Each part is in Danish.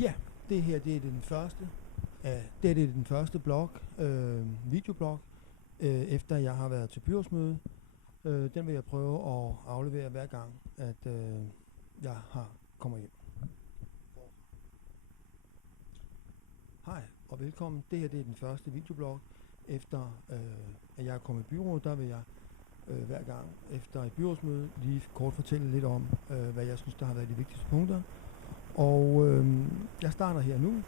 Ja, det her det er den første det er den første blog, videoblog, efter jeg har været til byrådsmøde. Den vil jeg prøve at aflevere hver gang, at jeg kommer hjem. Hej og velkommen. Det her det er den første videoblog, efter at jeg er kommet i byrådet. Der vil jeg hver gang efter et byrådsmøde lige kort fortælle lidt om, hvad jeg synes, der har været de vigtigste punkter. Og jeg starter her nu.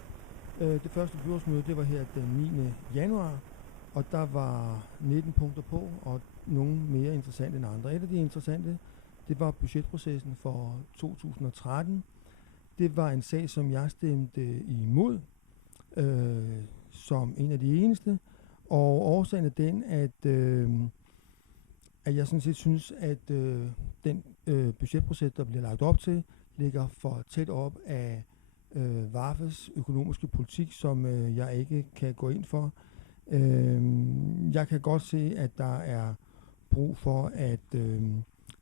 Det første byrådsmøde, det var her den 9. januar, og der var 19 punkter på, og nogle mere interessante end andre. Et af de interessante, det var budgetprocessen for 2013. Det var en sag, som jeg stemte imod, som en af de eneste, og årsagen er den, at jeg sådan set synes, at den budgetproces, der bliver lagt op til, ligger for tæt op af VARFES økonomiske politik, som jeg ikke kan gå ind for. Jeg kan godt se, at der er brug for at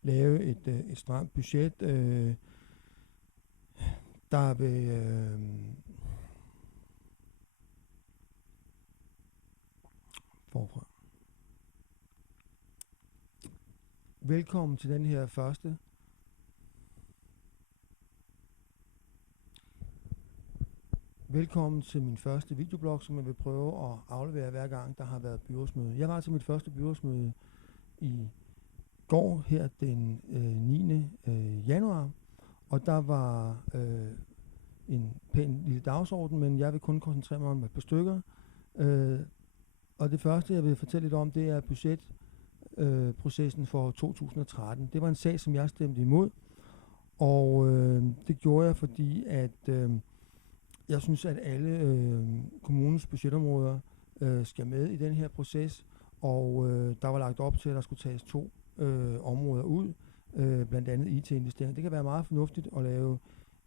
lave et stramt budget, der vil forfra. Velkommen til den her første Velkommen til min første videoblog, som jeg vil prøve at aflevere hver gang, der har været byrådsmøde. Jeg var til mit første byrådsmøde i går her den 9. januar, og der var en pæn lille dagsorden, men jeg vil kun koncentrere mig om et par stykker. Og det første, jeg vil fortælle lidt om, det er budgetprocessen for 2013. Det var en sag, som jeg stemte imod, og det gjorde jeg, fordi at jeg synes, at alle kommunens budgetområder skal med i den her proces, og der var lagt op til, at der skulle tages 2 områder ud, blandt andet IT-investeringer. Det kan være meget fornuftigt at lave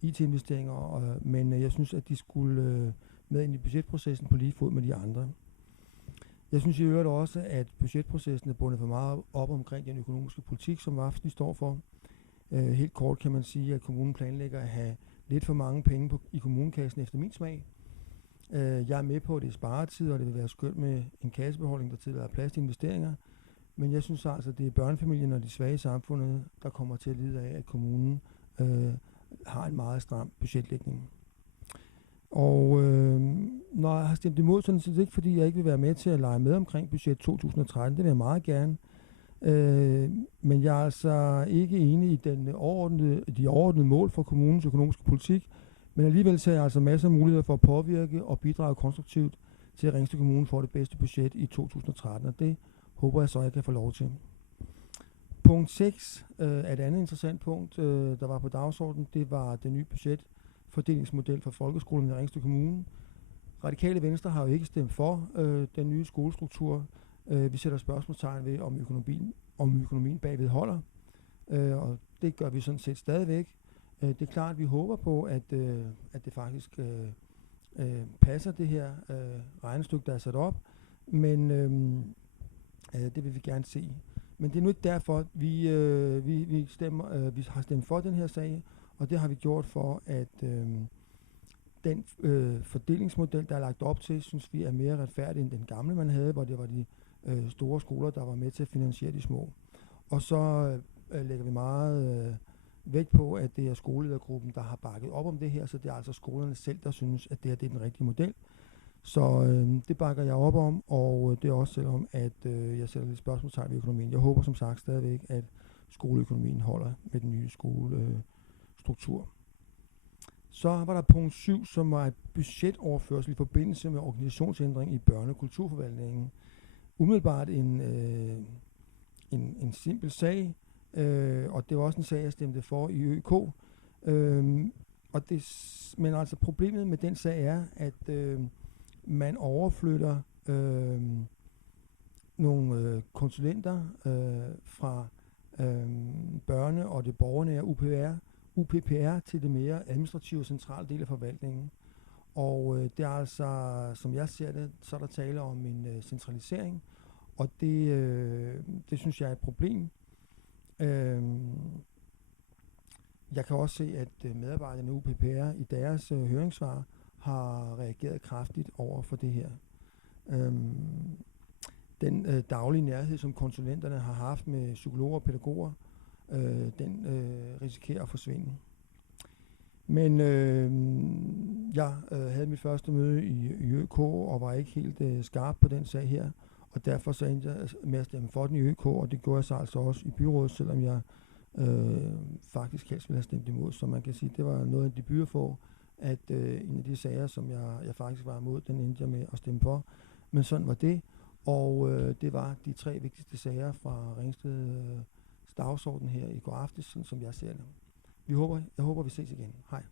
IT-investeringer, men jeg synes, at de skulle med ind i budgetprocessen på lige fod med de andre. Jeg synes i øvrigt også, at budgetprocessen er bundet for meget op omkring den økonomiske politik, som VARFES står for. Helt kort kan man sige, at kommunen planlægger at have lidt for mange penge i kommunekassen efter min smag. Jeg er med på, at det er sparetid, og det vil være skønt med en kassebeholdning, der tillader plads til investeringer. Men jeg synes altså, at det er børnefamilien og de svage i samfundet, der kommer til at lide af, at kommunen har en meget stram budgetlægning. Og når jeg har stemt imod, så er det ikke, fordi jeg ikke vil være med til at lege med omkring budget 2013. Det vil jeg meget gerne. Men jeg er altså ikke enig i de overordnede mål for kommunens økonomiske politik, men alligevel ser jeg altså masser af muligheder for at påvirke og bidrage konstruktivt til, at Ringsted Kommune får det bedste budget i 2013, og det håber jeg så, jeg kan få lov til. Punkt 6 er et andet interessant punkt, der var på dagsordenen. Det var den nye budgetfordelingsmodel for folkeskolen i Ringsted Kommune. Radikale Venstre har jo ikke stemt for den nye skolestruktur. Vi sætter spørgsmålstegn ved, om økonomien bagved holder, og det gør vi sådan set stadigvæk. Det er klart, at vi håber på, at det faktisk passer, det her regnestykke, der er sat op, men det vil vi gerne se. Men det er nu ikke derfor, vi har stemt for den her sag, og det har vi gjort for, at den fordelingsmodel, der er lagt op til, synes vi er mere retfærdig end den gamle, man havde, hvor det var de store skoler, der var med til at finansiere de små. Og så lægger vi meget vægt på, at det er skoleledergruppen, der har bakket op om det her, så det er altså skolerne selv, der synes, at det her det er den rigtige model. Så det bakker jeg op om, og det er også selvom, at jeg sætter lidt spørgsmålstegn ved økonomien. Jeg håber som sagt stadigvæk, at skoleøkonomien holder med den nye skolestruktur. Så var der punkt 7, som var et budgetoverførsel i forbindelse med organisationsændring i børne- og kulturforvaltningen. Umiddelbart en simpel sag, og det var også en sag, jeg stemte for i ØK. Men altså problemet med den sag er, at man overflytter nogle konsulenter fra børne- og det borgernære UPPR til det mere administrative og centrale del af forvaltningen. Og det er altså, som jeg ser det, så er der tale om en centralisering, og det synes jeg er et problem. Jeg kan også se, at medarbejderne i UPPR i deres høringssvar har reageret kraftigt over for det her. Den daglige nærhed, som konsulenterne har haft med psykologer og pædagoger, den risikerer at forsvinde. Men jeg havde mit første møde i ØK og var ikke helt skarp på den sag her, og derfor så endte jeg med at stemme for den i ØK, og det gjorde jeg så altså også i byrådet, selvom jeg faktisk helst ville have stemt imod. Så man kan sige, det var noget af de byer for, at en af de sager, som jeg faktisk var imod, den endte jeg med at stemme for. Men sådan var det, og det var de 3 vigtigste sager fra Ringsted dagsorden her i går aftes, sådan som jeg ser det. Jeg håber, vi ses igen. Hej.